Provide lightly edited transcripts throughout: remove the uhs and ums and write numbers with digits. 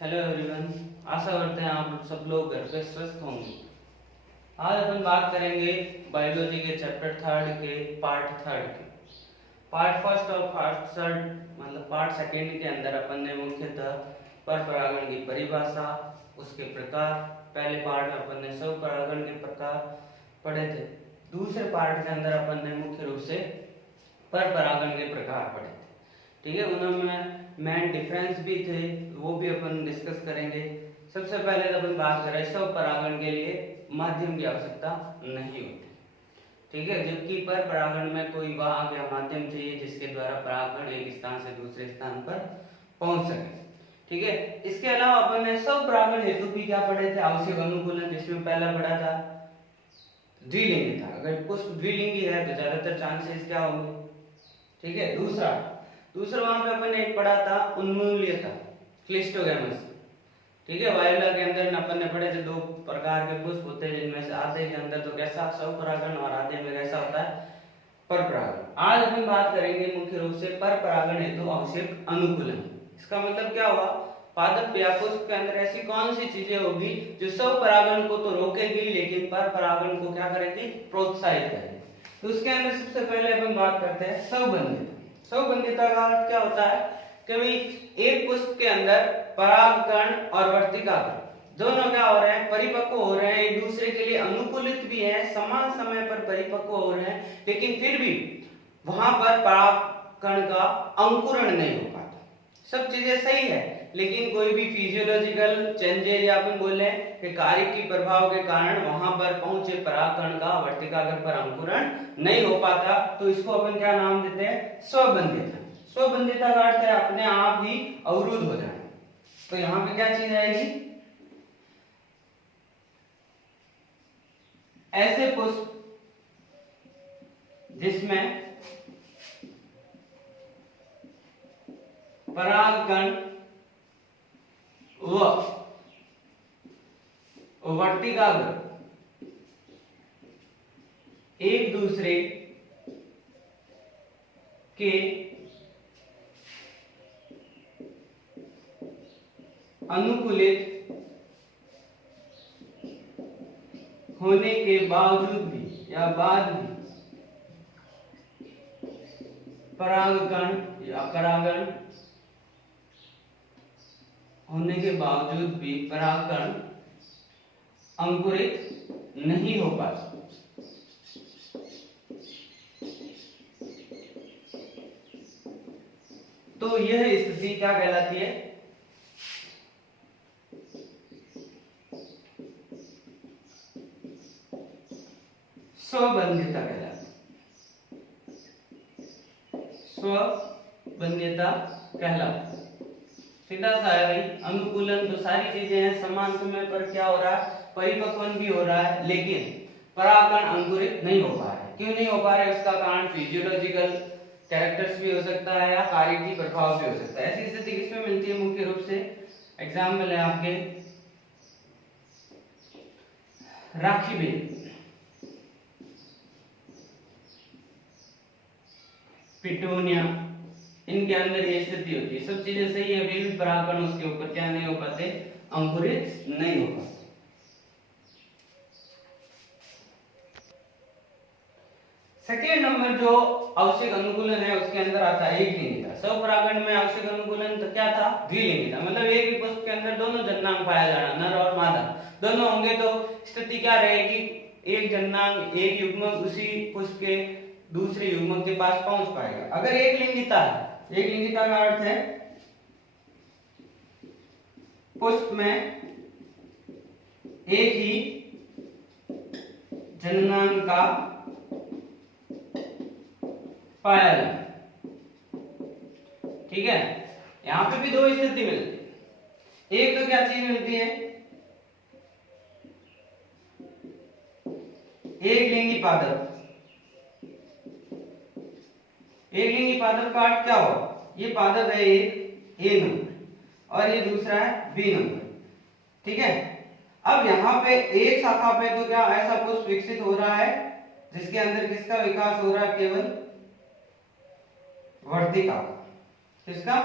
Hello everyone, आशा करते हैं आप सब लोग घर पे स्वस्थ होंगे। आज अपन बात करेंगे बायोलॉजी के चैप्टर थर्ड के पार्ट थर्ड के। पार्ट फर्स्ट और पार्ट थर्ड मतलब पार्ट सेकेंड के अंदर अपन ने मुख्यतः पर परागण की परिभाषा, उसके प्रकार, पहले पार्ट में अपन ने स्व परागण के प्रकार पढ़े थे। दूसरे पार्ट के अंदर अपन ने मुख्य रूप से पर परागण के प्रकार पढ़े थे। ठीक है, उनमें मेन डिफरेंस भी थे, वो भी अपन डिस्कस करेंगे। सबसे पहले तो अपन बात करें स्व परागण के लिए माध्यम की आवश्यकता नहीं होती। ठीक है, जबकि पर परागण में कोई वाहक या माध्यम चाहिए जिसके द्वारा परागण एक स्थान से दूसरे स्थान पर पहुंच सके। ठीक है, इसके अलावा अपन ने स्व परागण हेतु भी क्या पढ़े थे? आवश्यक अनुकूलन, जिसमें पहला पढ़ा था द्विलिंगी था। अगर पुष्प द्विलिंगी है तो ज्यादातर चांसेस क्या होंगे? ठीक है, दूसरा वहां पे अपन ने एक पढ़ा था उन्मूल्यता, क्लिस्टोगैमस। ठीक है, वायुला के अंदर अपन ने पढ़े थे दो प्रकार के पुष्प होते हैं, जिनमें से आधे के अंदर तो कैसा स्व परागण और आधे में कैसा होता है पर परागण। आज अपन बात करेंगे मुख्य रूप से पर परागण हेतु आवश्यक अनुकूलन। इसका मतलब क्या हुआ? पादप या पुष्प के अंदर ऐसी कौन सी चीजें होगी जो स्व परागण को तो रोकेगी लेकिन पर परागण को क्या करेगी? प्रोत्साहित करेगी। तो उसके अंदर सबसे पहले अपन बात करते हैं स्वबंधिता। स्वबंधिता का अर्थ क्या होता है कि भाई एक पुष्प के अंदर परागकण और वर्तिकाग्र दोनों क्या हो रहे हैं? परिपक्व हो रहे हैं, एक दूसरे के लिए अनुकूलित भी हैं, समान समय पर परिपक्व हो रहे हैं, लेकिन फिर भी वहां पर परागकण का अंकुरण नहीं हो पाता। सब चीजें सही है, लेकिन कोई भी फिजियोलॉजिकल चेंजेस या अपन बोले कि कार्यकी प्रभाव के कारण वहां पर पहुंचे परागकण का वर्तिकाग्र पर अंकुरण नहीं हो पाता। तो इसको अपन क्या नाम देते हैं? स्वबंधिता। स्वबंधिता का अर्थ है अपने आप ही अवरुद्ध हो जाए। तो यहाँ पे क्या चीज आएगी? ऐसे पुष्प जिसमें परागकण व वर्तिकाग्र एक दूसरे के अनुकूलित होने के बावजूद भी या बाद भी परागकण या परागण होने के बावजूद भी परागकण अंकुरित नहीं हो पाता। तो यह स्थिति क्या कहलाती है? स्वबंधिता कहलाती है। स्वबंधिता कहलाती है। सीधा सा है भाई, अनुकूलन तो सारी चीजें हैं, समान समय पर क्या हो रहा है? परिपक्वन भी हो रहा है, लेकिन परागकण अंकुरित नहीं हो पा रहा है। क्यों नहीं हो पा रहा है? उसका कारण फिजियोलॉजिकल कैरेक्टर्स भी हो सकता है या कार्यकी प्रभाव भी हो सकता है। ऐसी स्थिति किसमें मिलती है? मुख्य रूप से एग्जाम्पल है आपके राखी बेल, पिटोनिया, इनके अंदर ये स्थिति होती है। सब चीजें सही है, फिर भी परागकण उसके ऊपर क्या नहीं हो पाते? अंकुरित नहीं हो पाते। सेकेंड नंबर जो आवश्यक अनुकूलन है उसके अंदर आता है एक लिंगिता। स्व परागण में आवश्यक अनुकूलन तो क्या था? द्विलिंगिता। मतलब एक ही पुष्प के अंदर दोनों जननांग पाया जाना, नर और मादा दोनों होंगे, तो स्थिति क्या रहेगी? एक जननांग एक युग्मक उसी पुष्प के दूसरे युग्मक के पास पहुंच पाएगा। अगर एक लिंगिता है, एक लिंगिता का अर्थ है पुष्प में एक ही जननांग का पाया जाए। ठीक है, यहां पे भी दो स्थिति मिलती है। एक तो क्या चीज मिलती है? एक लिंगी पादप। एक लिंगी पादप का अर्थ क्या हुआ? ये पादप है एक ए नंबर और ये दूसरा है बी नंबर। ठीक है, अब यहाँ पे एक शाखा पे तो क्या ऐसा पुष्प विकसित हो रहा है जिसके अंदर किसका विकास हो रहा है? केवल वर्तिकाग्र। किसका?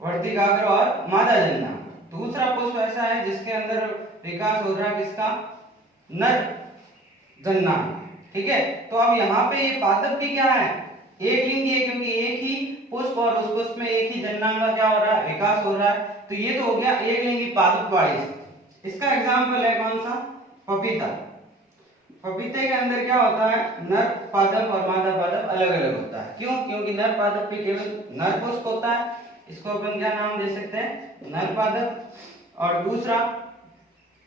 वर्तिकाग्र और मादा जननांग। दूसरा पुष्प ऐसा है जिसके अंदर विकास हो रहा है किसका, नर जन्नांग। ठीक है, तो अब यहाँ पे ये पादप भी क्या है, एक लिंगी है, क्योंकि एक ही पुष्प और उस पुष्प में एक ही जन्नांग का क्या हो रहा है, विकास हो रहा है। तो ये तो हो गया एक लिंगी पादप वाइज। इसका एग्जाम्पल है कौन सा, पपीता। पपीते के अंदर क्या होता है, नर पादप और मादा पादप अलग अलग होता है। क्यों, क्योंकि नर पादप पे केवल नर पुष्प होता है, इसको अपन क्या नाम दे सकते हैं, नर पादप। और दूसरा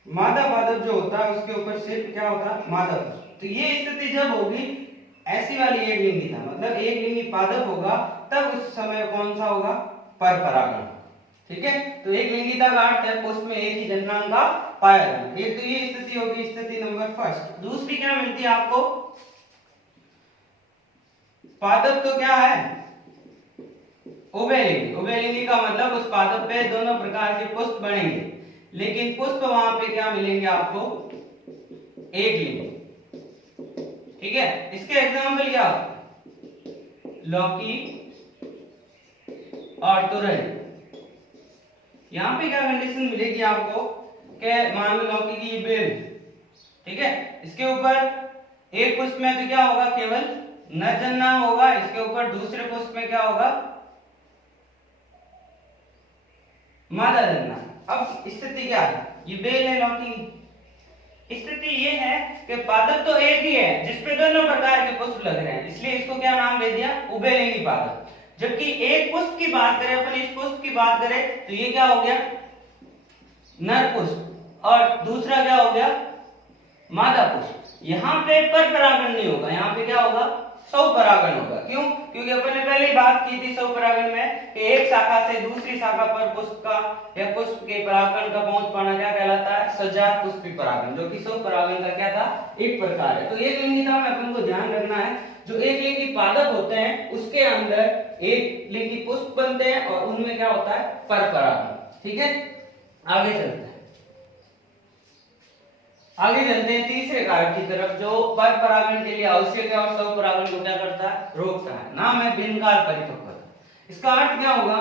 मादा पादप जो होता है उसके ऊपर सिर्फ क्या होता है, मादा पुष्प। तो ये स्थिति जब होगी ऐसी वाली एक लिंगी था, मतलब एक लिंगी पादप होगा, तब उस समय कौन सा होगा, पर परागण। ठीक है, तो एक लिंगिता का अर्थ है पुष्प में एक ही जन्नांग का पाया जाना। एक तो ये स्थिति होगी, स्थिति नंबर फर्स्ट। दूसरी क्या मिलती है आपको, पादप तो क्या है, उभयलिंगी। उभयलिंगी का मतलब उस पादप पे दोनों प्रकार के पुष्प बनेंगे, लेकिन पुष्प वहां पे क्या मिलेंगे आपको, एक लिंगी। ठीक है, इसके एग्जाम्पल क्या, लौकी और तुरई। यहां पे क्या कंडीशन मिलेगी आपको, कि मान लो लौकी की बेल, ठीक है, इसके ऊपर एक पुष्प में तो क्या होगा, केवल नर जन्नांग होगा, इसके ऊपर दूसरे पुष्प में क्या होगा, मादा जन्नांग। अब स्थिति क्या है, ये बेल है लौकी की, स्थिति ये है कि पादप तो एक ही है जिसपे दोनों प्रकार के पुष्प लग रहे हैं, इसलिए इसको क्या नाम दे दिया, उभयलिंगी पादप। जबकि एक पुष्प की बात करें अपन, इस पुष्प की बात करें तो ये क्या हो गया, नर पुष्प, और दूसरा क्या हो गया, मादा पुष्प। यहाँ पे पर परागण नहीं होगा, यहाँ पे क्या होगा, स्वपरागण होगा। क्यों, क्योंकि अपन ने पहले ही बात की थी स्वपरागण में कि एक शाखा से दूसरी शाखा पर पुष्प का या पुष्प के परागण का पहुंच पाना क्या कहलाता है, सजात पुष्पी परागण, जो कि स्वपरागण का क्या था, एक प्रकार है। तो एक लिंगिता में अपन को ध्यान रखना है, जो एक लिंगी पादप होते हैं उसके अंदर एक लिंगी पुष्प बनते हैं और उनमें क्या होता है, पर परागण। ठीक है, आगे चलते हैं, आगे चलते हैं तीसरे कारक की तरफ, जो पर परागण के लिए आवश्यक है और स्व परागण को क्या करता है, रोकता है। नाम है भिन्नकाल परिपक्वता। इसका अर्थ क्या होगा,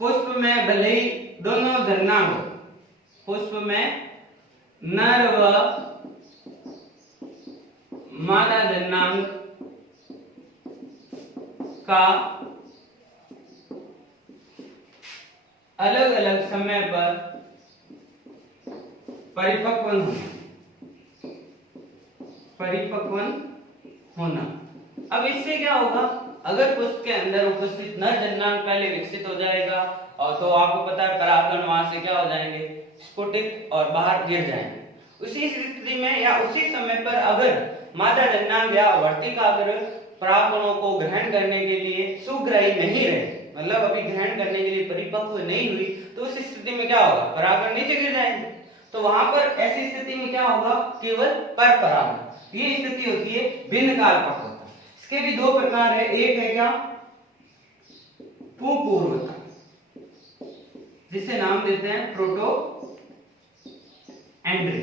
पुष्प में भले ही दोनों जन्नांग हो, पुष्प में नर व मादा जन्नांग का अलग अलग समय पर परिपक्वन होना। अब इससे क्या होगा, अगर पुष्प के अंदर उपस्थित नर जन्नांग पहले विकसित हो जाएगा, और तो आपको पता है परागकण वहां से क्या हो जाएंगे, स्फुटित और बाहर गिर जाएंगे। उसी स्थिति में या उसी समय पर अगर मादा जन्नांग या वर्तिकाग्र परागकणों को ग्रहण करने के लिए सुग्राही नहीं रहे, मतलब अभी ग्रहण करने के लिए परिपक्व नहीं हुई, तो उस स्थिति में क्या होगा, परागकण नीचे गिर जाएंगे। तो वहां पर ऐसी स्थिति में क्या होगा, केवल पर परागण। ये स्थिति होती है भिन्न काल पक्वता। इसके भी दो प्रकार है, एक है क्या, पूर्वता, जिसे नाम देते हैं प्रोटो एंड्री।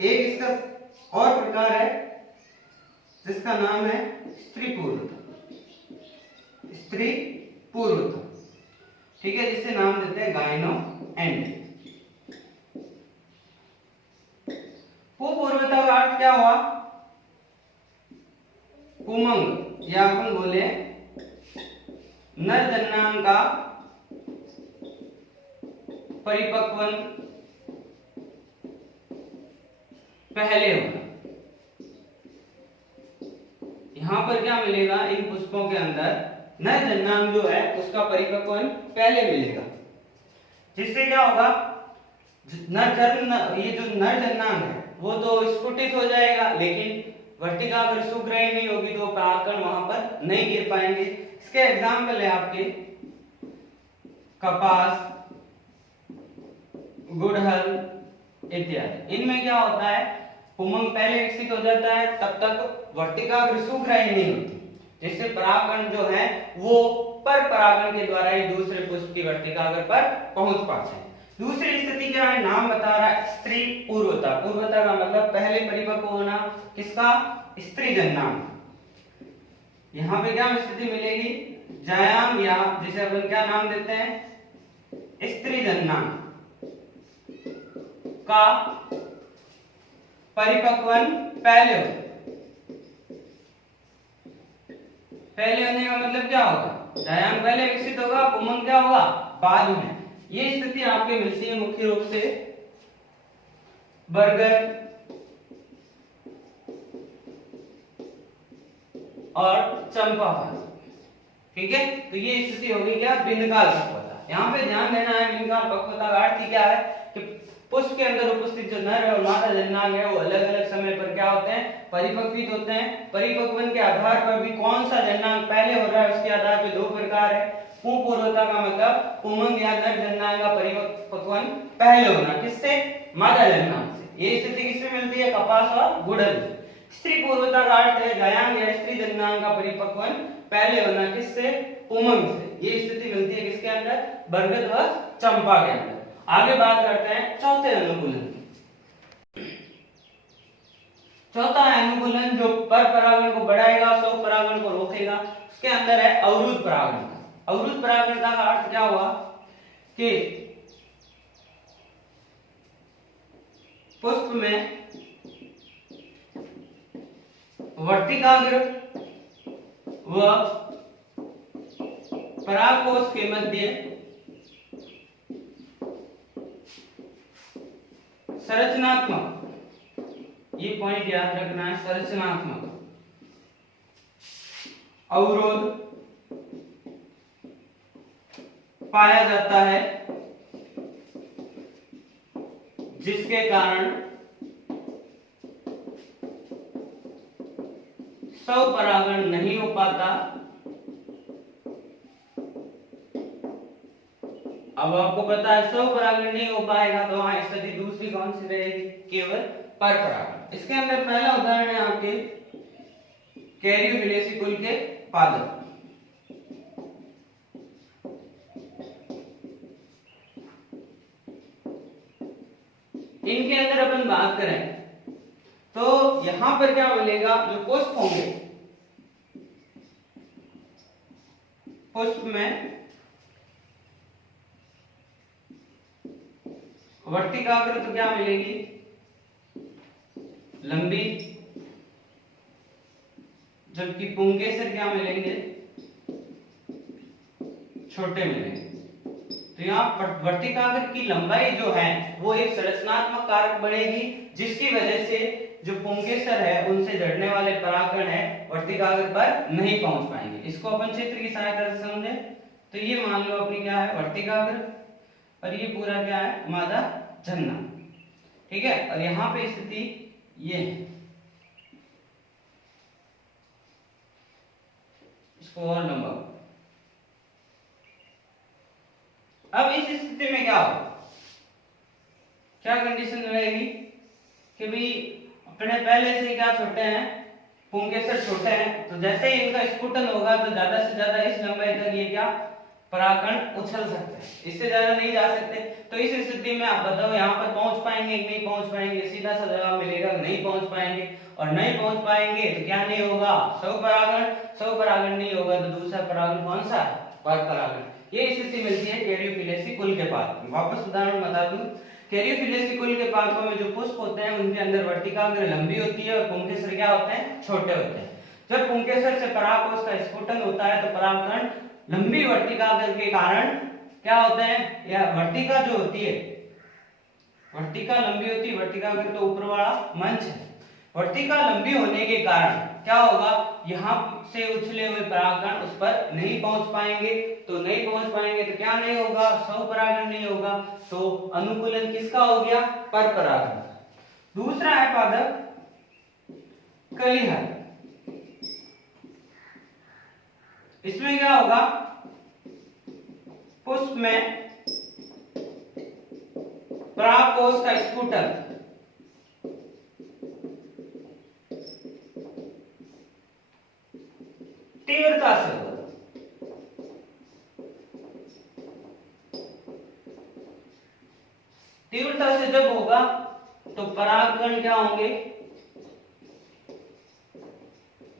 एक इसका और प्रकार है जिसका नाम है स्त्री पूर्वता, स्त्री पूर्वता। ठीक है, जिसे नाम देते हैं गायनो एंड्री। पूर्वता का अर्थ क्या हुआ, पुमंग, या अपन बोले नर जन्नांग का परिपक्वन पहले होना। यहां पर क्या मिलेगा, इन पुष्पों के अंदर नर जन्नांग जो है उसका परिपक्वन पहले मिलेगा, जिससे क्या होगा, ये जो नर जन्नांग है वो तो स्फुटित हो जाएगा, लेकिन वर्तिका अगर सुग्राही नहीं होगी तो परागकण वहां पर नहीं गिर पाएंगे। इसके एग्जाम्पल है आपके कपास, गुड़हल इत्यादि। इनमें क्या होता है, पुमंग पहले विकसित हो जाता है, तब तक वर्तिकाग्र सुग्राही नहीं होती, जिससे परागकण जो है वो पर परागण के द्वारा ही दूसरे पुष्प की वर्तिकाग्र पर पहुंच पाते हैं। दूसरी स्थिति क्या है, नाम बता रहा है स्त्री पूर्वता। पूर्वता का मतलब पहले परिपक्व होना, किसका, स्त्री जन्नांग। यहाँ पे क्या स्थिति मिलेगी, जायांग या जिसे अपन क्या नाम देते हैं, स्त्री जन्नांग का परिपक्वन पहले होने का मतलब क्या होगा, जायांग पहले विकसित होगा, पुमंग क्या होगा बाद में। ये स्थिति आपके मिलती है मुख्य रूप से बरगद और चंपा फल। ठीक है, तो ये स्थिति होगी क्या, बिंदकाल पक्वता। यहाँ पे ध्यान देना है, बिंदकाल पक्वता का अर्थ क्या है कि पुष्प के अंदर उपस्थित जो नर और मादा जन्नांग है वो अलग अलग समय पर क्या होते हैं, परिपक्वित होते हैं। परिपक्वन के आधार पर भी कौन सा जन्नांग पहले हो रहा है उसके आधार पर दो प्रकार है। पुंपूर्वता का मतलब पुमंग या नर जन्नांग का परिपक्वन पहले होना, किससे, मादा जन्नांग से। ये स्थिति किसमें मिलती है, कपास और गुड़हल। स्त्री पूर्वता का अर्थ है जायांग या स्त्री जन्नांग का परिपक्वन पहले होना, किससे, पुमंग से। ये स्थिति मिलती है किसके अंदर, बरगद व चंपा के अंदर। आगे बात करते हैं चौथे अनुकूलन की। चौथा अनुकूलन जो पर परागण को बढ़ाएगा, स्वयं परागण को रोकेगा, उसके अंदर है अवरुद्ध परागण। अवरुद्ध परागण का अर्थ क्या हुआ कि पुष्प में वर्तिकाग्र व परागकोश के मध्य संरचनात्मक, ये पॉइंट याद रखना है, संरचनात्मक अवरोध पाया जाता है, जिसके कारण स्वपरागण नहीं हो पाता। अब आपको पता है स्वपरागण नहीं हो पाएगा तो वहां स्थिति दूसरी कौन सी रहेगी, केवल परपरागण। इसके अंदर पहला उदाहरण है आपके कैरियोफिलेसी कुल के पादप। इनके अंदर अपन बात करें तो यहां पर क्या मिलेगा, जो पुष्प होंगे, पुष्प में वर्तिकाग्र तो क्या मिलेगी, लंबी, जबकि पुंकेसर क्या मिलेंगे, छोटे मिलेंगे। तो यहाँ वर्तिकाग्र की लंबाई जो है वो एक संरचनात्मक कारक बढ़ेगी, जिसकी वजह से जो पुंकेसर है उनसे जड़ने वाले परागकण है वर्तिकाग्र पर नहीं पहुंच पाएंगे। इसको अपन चित्र की सहायता से समझे तो ये मान लो अपनी क्या है, वर्तिकाग्र, और ये पूरा क्या है, मादा जन्नांग। ठीक है, और यहां पे स्थिति ये है, इसको और लंबा। अब इस स्थिति में क्या होगा, क्या कंडीशन रहेगी कि भाई अपने पहले से क्या छोटे हैं, पुंकेसर छोटे हैं, तो जैसे ही इनका स्फुटन होगा तो ज्यादा से ज्यादा इस लंबाई तक ये क्या परागकण उछल सकते हैं, इससे ज्यादा नहीं जा सकते। तो इस स्थिति में आप बताओ यहाँ पर पहुंच पाएंगे कि नहीं पहुंच पाएंगे, सीधा सा जवाब मिलेगा नहीं पहुंच पाएंगे। और नहीं पहुंच पाएंगे तो क्या नहीं होगा, स्वपरागण। स्वपरागण नहीं होगा तो दूसरा परागण कौन सा है, परपरागण। ये स्थिति मिलती है कैरियोफिलेसी कुल के पादप में। वापस उदाहरण बता दूं, कैरियोफिलेसी कुल के पादपों में जो पुष्प होते हैं उनके अंदर वर्तिकाग्र लंबी होती है और पुंकेसर क्या होते हैं, छोटे होते हैं। जब पुंकेसर से परागकोश का स्फुटन होता है तो परागकण लंबी वर्तिकाग्र के कारण क्या होते हैं, या वर्तिका जो होती है, वर्तिका लंबी होती है, वर्तिकाग्र तो ऊपर वाला मंच है। वर्तिका लंबी होने के कारण क्या होगा, यहाँ से उछले हुए परागकण उस पर नहीं पहुंच पाएंगे। तो नहीं पहुंच पाएंगे तो क्या नहीं होगा, स्वपरागण नहीं होगा। तो अनुकूलन किसका हो गया, परपरागण। दूसरा है पादप कलिहर। इसमें क्या होगा, पुष्प में परागकोश का स्फुटन तीव्रता से होगा। तीव्रता से जब होगा तो परागकण क्या होंगे,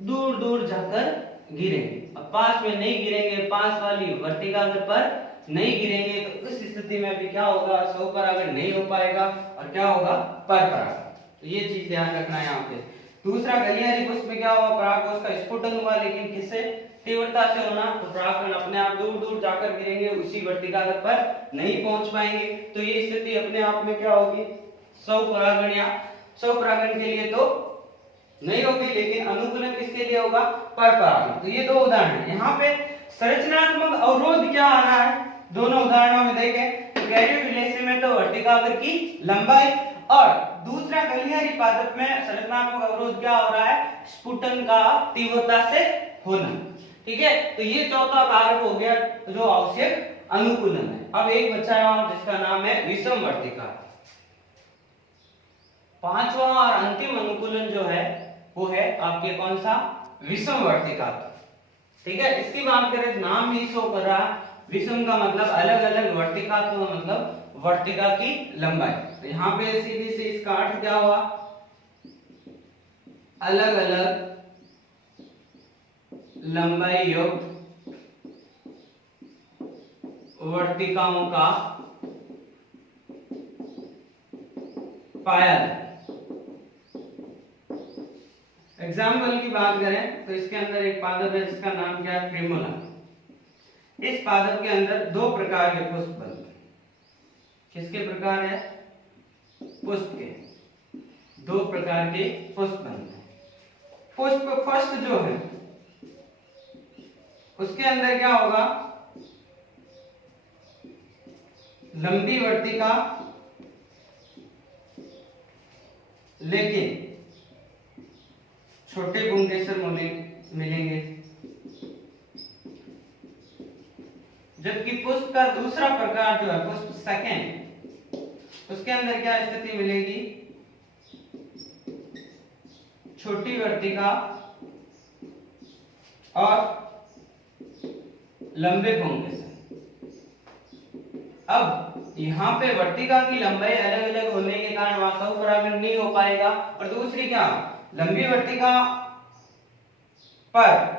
दूर दूर जाकर गिरेंगे। अब पास में नहीं गिरेंगे, पास वाली वर्तिकाग्र पर नहीं गिरेंगे, तो उस स्थिति में भी क्या होगा, स्वपरागण नहीं हो पाएगा और क्या होगा, परपरागण। तो ये चीज ध्यान रखना है यहाँ पे। दूसरा गलियारी पुष्प में क्या हुआ, परागकोश का स्फुटन हुआ, लेकिन किससे, तीव्रता से होना, तो परागकण अपने आप दूर दूर जाकर गिरेंगे, उसी वर्तिकाग्र पर नहीं पहुंच पाएंगे। तो ये स्थिति अपने आप में क्या होगी, स्वपरागण या स्वपरागण के लिए तो नहीं होगी, लेकिन अनुकूलन किसके लिए होगा, परपरागण। तो ये दो उदाहरण है। यहाँ पे संरचनात्मक अवरोध क्या आ रहा है, दोनों उदाहरणों में देखें तो कैरियोटिलेसी में तो वर्तिकाग्र की लंबाई, और दूसरा गलियारी पादप में संरचनात्मक अवरोध क्या हो रहा है, स्फुटन का तीव्रता से होना। ठीक है, तो ये चौथा कारक हो गया जो आवश्यक अनुकूलन है। अब एक बचा है जिसका नाम है विषम वर्तिका। पांचवा और अंतिम अनुकूलन जो है वो है आपके कौन सा, विषम वर्तिका। ठीक है, इसकी बात करें नाम ही शो कर रहा, विषम का मतलब अलग अलग, वर्तिका तो मतलब वर्तिका की लंबाई। तो यहाँ पे सीधी से इसका अर्थ क्या हुआ, अलग अलग लंबाई युक्त वर्तिकाओं का पाया जाए। एग्जाम्पल की बात करें तो इसके अंदर एक पादप है जिसका नाम क्या है, प्रिमोला। इस पादप के अंदर दो प्रकार के पुष्प बनते हैं। किसके प्रकार है, पुष्प के दो प्रकार के पुष्प बनते हैं। पुष्प फर्स्ट जो है उसके अंदर क्या होगा, लंबी वर्तिका, लेकिन छोटे पुंकेसर मिलेंगे। जबकि पुष्प का दूसरा प्रकार जो है, पुष्प सेकेंड, उसके अंदर क्या स्थिति मिलेगी, छोटी वर्तिका और लंबे पुंकेसर। अब यहाँ पे वर्तिका की लंबाई अलग अलग होने के कारण वहां स्वपरागण नहीं हो पाएगा, और दूसरी क्या, लंबी वर्तिका पर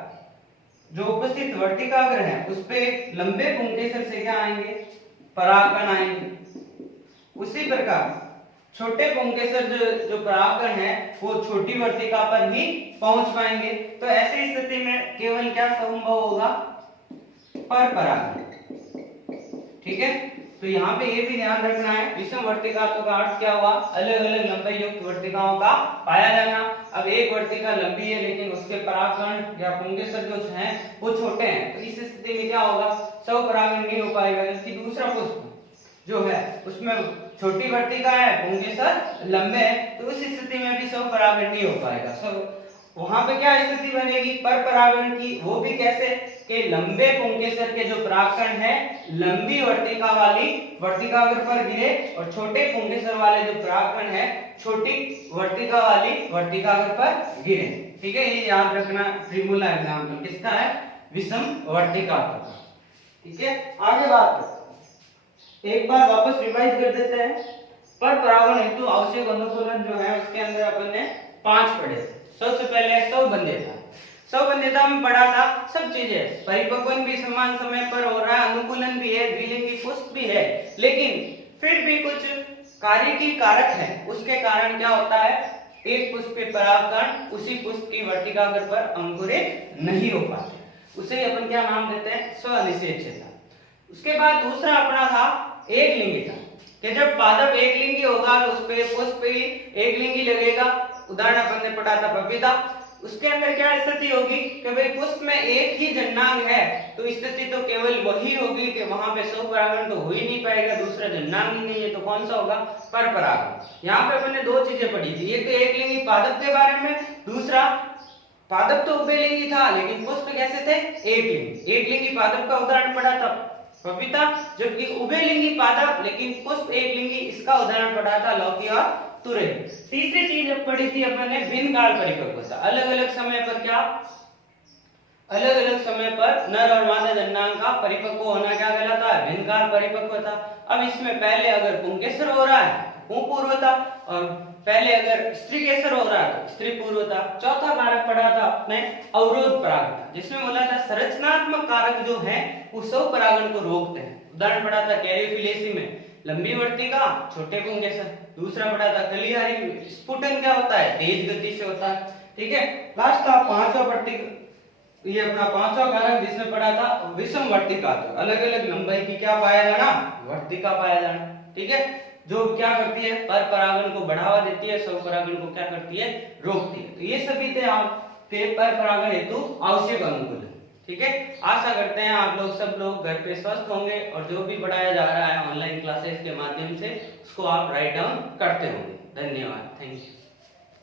जो उपस्थित वर्तिकाग्र है उस पे लंबे पुंकेसर से क्या आएंगे, परागकण आएंगे। उसी प्रकार छोटे पुंकेसर जो परागकण है वो छोटी वर्तिका पर ही पहुंच पाएंगे। तो ऐसी स्थिति में केवल क्या संभव होगा, पर परागण। ठीक है, तो यहाँ पे ये भी ध्यान रखना है, विषम वर्तिका का अर्थ क्या हुआ, अलग अलग लंबाई युक्त वर्तिकाओं का पाया जाना। अब एक वर्तिका लंबी है लेकिन उसके परागकण या पुंकेसर जो हैं वो छोटे हैं, तो इस स्थिति में क्या होगा, स्वपरागण नहीं हो पाएगा। जबकि दूसरा पुष्प जो है उसमें छोटी वर्तिका है, पुंकेसर लंबे हैं, तो उस स्थिति में भी स्वपरागण नहीं हो पाएगा। वहां पे क्या स्थिति बनेगी, पर परागण की, वो भी कैसे कि लंबे पुंकेसर के जो परागकण है लंबी वर्तिका वाली वर्तिकाग्र पर गिरे, और छोटे पुंकेसर वाले जो परागकण है छोटी वर्तिका वाली वर्तिकाग्र पर गिरे। ठीक है, ये याद रखना। प्रिमोला एग्जांपल किसका है, विषम वर्तिका का। ठीक है, आगे बात करते हैं, एक बार वापस रिवाइज कर देते हैं। पर परागण हेतु आवश्यक अनुकूलन जो है उसके अंदर अपन ने 5 पढ़े थे। सबसे पहले स्वबंध्यता, स्वबंध्यता में पढ़ा था सब चीजें, परिपक्वन भी समान समय पर हो रहा है, अनुकूलन भी है, द्विलिंगी पुष्प भी है, लेकिन फिर भी कुछ कार्य की कारक है, उसके कारण क्या होता है, एक पुष्प के परागकण उसी पुष्प की वर्तिकाग्र पर अंकुरित नहीं हो पाते, उसे अपन क्या नाम देते हैं, स्वनिषेचता। उसके बाद दूसरा अपना था एक लिंगिता, कि जब पादप एक लिंगी होगा तो उस पे पुष्प भी एक लिंगी लगेगा। उदाहरण अपन ने पढ़ा था पपीता। उसके अंदर क्या स्थिति होगी कि भाई पुष्प में एक ही जननांग है, तो स्थिति तो केवल वही होगी कि वहां पे स्वपरागण तो हो ही नहीं पाएगा, दूसरा जननांग ही नहीं है, तो कौन सा होगा, परपरागण। यहाँ पे अपन ने 2 चीजें पढ़ी थी, एक तो एक लिंगी पादप के बारे में, दूसरा पादप तो उभयलिंगी था लेकिन पुष्प कैसे थे, एक लिंगी। एक लिंगी पादप का उदाहरण पढ़ा था पपीता, जबकि उभयलिंगी पादप लेकिन पुष्प एक लिंगी, इसका उदाहरण पढ़ा था लौकी और तुरई। तीसरी चीज पढ़ी थी अपन ने भिन्न काल परिपक्वता, अलग अलग समय पर क्या अलग अलग समय पर नर और मादा जननांग का परिपक्व होना क्या कहलाता है? भिन्नकार परिपक्वता। अब इसमें पहले अगर पुंकेसर हो रहा है पुंपूर्वता, और पहले अगर स्त्री केसर हो रहा है तो स्त्री पूर्वता। चौथा कारक पढ़ा था आपने अवरोध परागता, जिसमें बोला था संरचनात्मक कारक जो हैं वो सब परागण को रोकते हैं। उदाहरण पढ़ा था कैरियोफिलेसी में लंबी वर्तिका छोटे पुंकेसर। दूसरा पढ़ा था कलिहारी में स्फुटन क्या होता है? तेज गति से होता है। ठीक है, लास्ट था पांचवा वर्तिका, ये अपना पांचवा कारक जिसमें पढ़ा था विषम वर्तिका, अलग अलग लंबाई की क्या पाया जाना? वर्तिका पाया जाना। ठीक है, जो क्या करती है? पर परागण को बढ़ावा देती है, स्व परागण को क्या करती है? रोकती है। तो ये सभी थे आपके पर परागण हेतु आवश्यक अनुकूल। ठीक है, आशा करते हैं आप लोग सब लोग घर पे स्वस्थ होंगे और जो भी पढ़ाया जा रहा है ऑनलाइन क्लासेस के माध्यम से उसको आप राइट डाउन करते होंगे। धन्यवाद, थैंक यू।